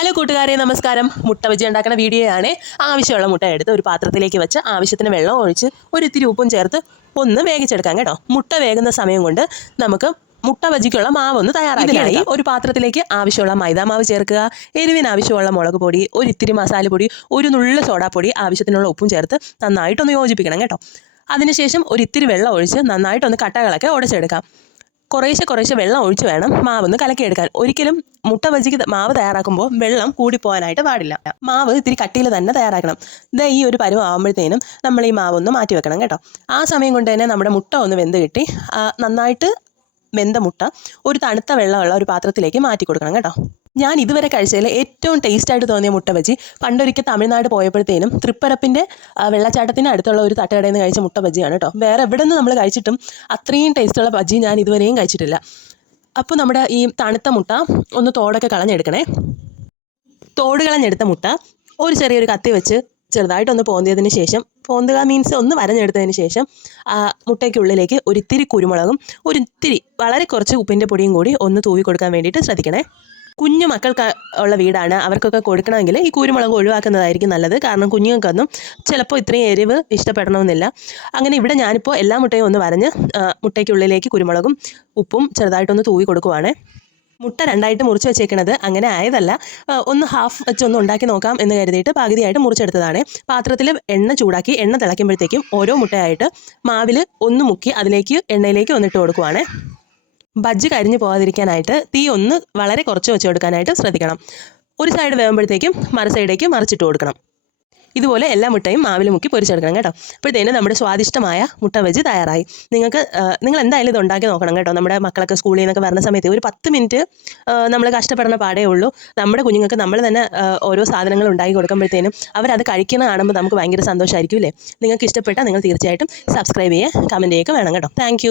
Hello കൂട്ടുകാരെ, നമസ്കാരം. മുട്ട ബജി ഉണ്ടാക്കുന്ന വീഡിയോയാണ്. ആവശ്യമുള്ള മുട്ട എടുത്ത് ഒരു പാത്രത്തിലേക്ക് വെച്ച് ആവശ്യത്തിന് വെള്ളം ഒഴിച്ച് ഒരിത്തിരി ഉപ്പും ചേർത്ത് ഒന്ന് വേവിച്ചെടുക്കാം കേട്ടോ. മുട്ട വേകുന്ന സമയം കൊണ്ട് നമുക്ക് മുട്ട ബജിക്കുള്ള മാവൊന്ന് തയ്യാറാക്കി ഒരു പാത്രത്തിലേക്ക് ആവശ്യമുള്ള മൈദാമാവ് ചേർക്കുക. എരിവിന് ആവശ്യമുള്ള മുളക് പൊടി, ഒരിത്തിരി മസാലപ്പൊടി, ഒരു നുള്ളു സോഡാപ്പൊടി, ആവശ്യത്തിനുള്ള ഉപ്പും ചേർത്ത് നന്നായിട്ടൊന്ന് യോജിപ്പിക്കണം കേട്ടോ. അതിനുശേഷം ഒരിത്തിരി വെള്ളം ഒഴിച്ച് നന്നായിട്ടൊന്ന് കട്ടകളൊക്കെ ഉടച്ചെടുക്കാം. കുറേശ്ശെ വെള്ളം ഒഴിച്ച് വേണം മാവൊന്ന് കലക്കിയെടുക്കാൻ. ഒരിക്കലും മുട്ട ബജിക്ക് മാവ് തയ്യാറാക്കുമ്പോൾ വെള്ളം കൂടിപ്പോകാനായിട്ട് പാടില്ല. മാവ് ഇത്തിരി കട്ടിയിൽ തന്നെ തയ്യാറാക്കണം. ഈ ഒരു പരുവം ആകുമ്പോഴത്തേനും നമ്മൾ ഈ മാവൊന്ന് മാറ്റി വെക്കണം കേട്ടോ. ആ സമയം കൊണ്ട് തന്നെ നമ്മുടെ മുട്ട ഒന്ന് വെന്ത് കിട്ടി. നന്നായിട്ട് വെന്ത മുട്ട ഒരു തണുത്ത വെള്ളമുള്ള ഒരു പാത്രത്തിലേക്ക് മാറ്റി കൊടുക്കണം കേട്ടോ. ഞാൻ ഇതുവരെ കഴിച്ചതിൽ ഏറ്റവും ടേസ്റ്റായിട്ട് തോന്നിയ മുട്ട ബജി പണ്ടൊരിക്കൽ തമിഴ്നാട് പോയപ്പോഴത്തേനും തൃപ്പരപ്പിൻ്റെ വെള്ളച്ചാട്ടത്തിന് അടുത്തുള്ള ഒരു തട്ടുകടയിൽ നിന്ന് കഴിച്ച മുട്ട ബജിയാണ് കേട്ടോ. വേറെ എവിടെ നിന്ന് നമ്മൾ കഴിച്ചിട്ടും അത്രയും ടേസ്റ്റുള്ള ബജി ഞാൻ ഇതുവരെയും കഴിച്ചിട്ടില്ല. അപ്പോൾ നമ്മുടെ ഈ തണുത്ത മുട്ട ഒന്ന് തോടൊക്കെ കളഞ്ഞെടുക്കണേ. തോട് കളഞ്ഞെടുത്ത മുട്ട ഒരു ചെറിയൊരു കത്തി വെച്ച് ചെറുതായിട്ടൊന്ന് പോന്തിയതിന് ശേഷം, പോന്തുക മീൻസ് ഒന്ന് വരഞ്ഞെടുത്തതിന് ശേഷം മുട്ടയ്ക്കുള്ളിലേക്ക് ഒരിത്തിരി കുരുമുളകും ഒരിത്തിരി വളരെ കുറച്ച് ഉപ്പിൻ്റെ പൊടിയും കൂടി ഒന്ന് തൂവി കൊടുക്കാൻ വേണ്ടിയിട്ട് ശ്രദ്ധിക്കണേ. കുഞ്ഞു മക്കൾക്ക് ഉള്ള വീടാണ്, അവർക്കൊക്കെ കൊടുക്കണമെങ്കിൽ ഈ കുരുമുളക് ഒഴിവാക്കുന്നതായിരിക്കും നല്ലത്. കാരണം കുഞ്ഞുങ്ങൾക്കൊന്നും ചിലപ്പോൾ ഇത്രയും എരിവ് ഇഷ്ടപ്പെടണമെന്നില്ല. അങ്ങനെ ഇവിടെ ഞാനിപ്പോൾ എല്ലാ മുട്ടയും ഒന്ന് വരഞ്ഞ് മുട്ടയ്ക്കുള്ളിലേക്ക് കുരുമുളകും ഉപ്പും ചെറുതായിട്ടൊന്ന് തൂവി കൊടുക്കുവാണ്. മുട്ട രണ്ടായിട്ട് മുറിച്ച് വെച്ചേക്കണത് അങ്ങനെ ആയതല്ല, ഒന്ന് ഹാഫ് വെച്ചൊന്ന് ഉണ്ടാക്കി നോക്കാം എന്ന് കരുതിയിട്ട് പകുതിയായിട്ട് മുറിച്ചെടുത്തതാണ്. പാത്രത്തിൽ എണ്ണ ചൂടാക്കി എണ്ണ തിളയ്ക്കുമ്പോഴത്തേക്കും ഓരോ മുട്ടയായിട്ട് മാവിൽ ഒന്ന് മുക്കി അതിലേക്ക് എണ്ണയിലേക്ക് ഒന്നിട്ട് കൊടുക്കുവാണ്. ബജ്ജി കരിഞ്ഞു പോകാതിരിക്കാനായിട്ട് തീ ഒന്ന് വളരെ കുറച്ച് വെച്ച് കൊടുക്കാനായിട്ട് ശ്രദ്ധിക്കണം. ഒരു സൈഡ് വേകുമ്പോഴത്തേക്കും മറു സൈഡേക്ക് മറിച്ചിട്ട് കൊടുക്കണം. ഇതുപോലെ എല്ലാ മുട്ടയും മാവിൽ മുക്കി പൊരിച്ചെടുക്കണം കേട്ടോ. അപ്പോഴത്തേനും നമ്മുടെ സ്വാദിഷ്ടമായ മുട്ട ബജി തയ്യാറായി. നിങ്ങൾ എന്തായാലും ഇത് ഉണ്ടാക്കി നോക്കണം കേട്ടോ. നമ്മുടെ മക്കളൊക്കെ സ്കൂളിൽ നിന്നൊക്കെ വരുന്ന സമയത്ത് ഒരു 10 മിനിറ്റ് നമ്മൾ കഷ്ടപ്പെടുന്ന പാടേ ഉള്ളൂ. നമ്മുടെ കുഞ്ഞുങ്ങൾക്ക് നമ്മൾ തന്നെ ഓരോ സാധനങ്ങൾ ഉണ്ടാക്കി കൊടുക്കുമ്പോഴത്തേനും അവരത് കഴിക്കുന്ന കാണുമ്പോൾ നമുക്ക് ഭയങ്കര സന്തോഷമായിരിക്കും അല്ലേ. നിങ്ങൾക്ക് ഇഷ്ടപ്പെട്ടാൽ നിങ്ങൾ തീർച്ചയായിട്ടും സബ്സ്ക്രൈബ് ചെയ്യുക, കമൻറ്റ് ചെയ്യുക വേണം കേട്ടോ. താങ്ക്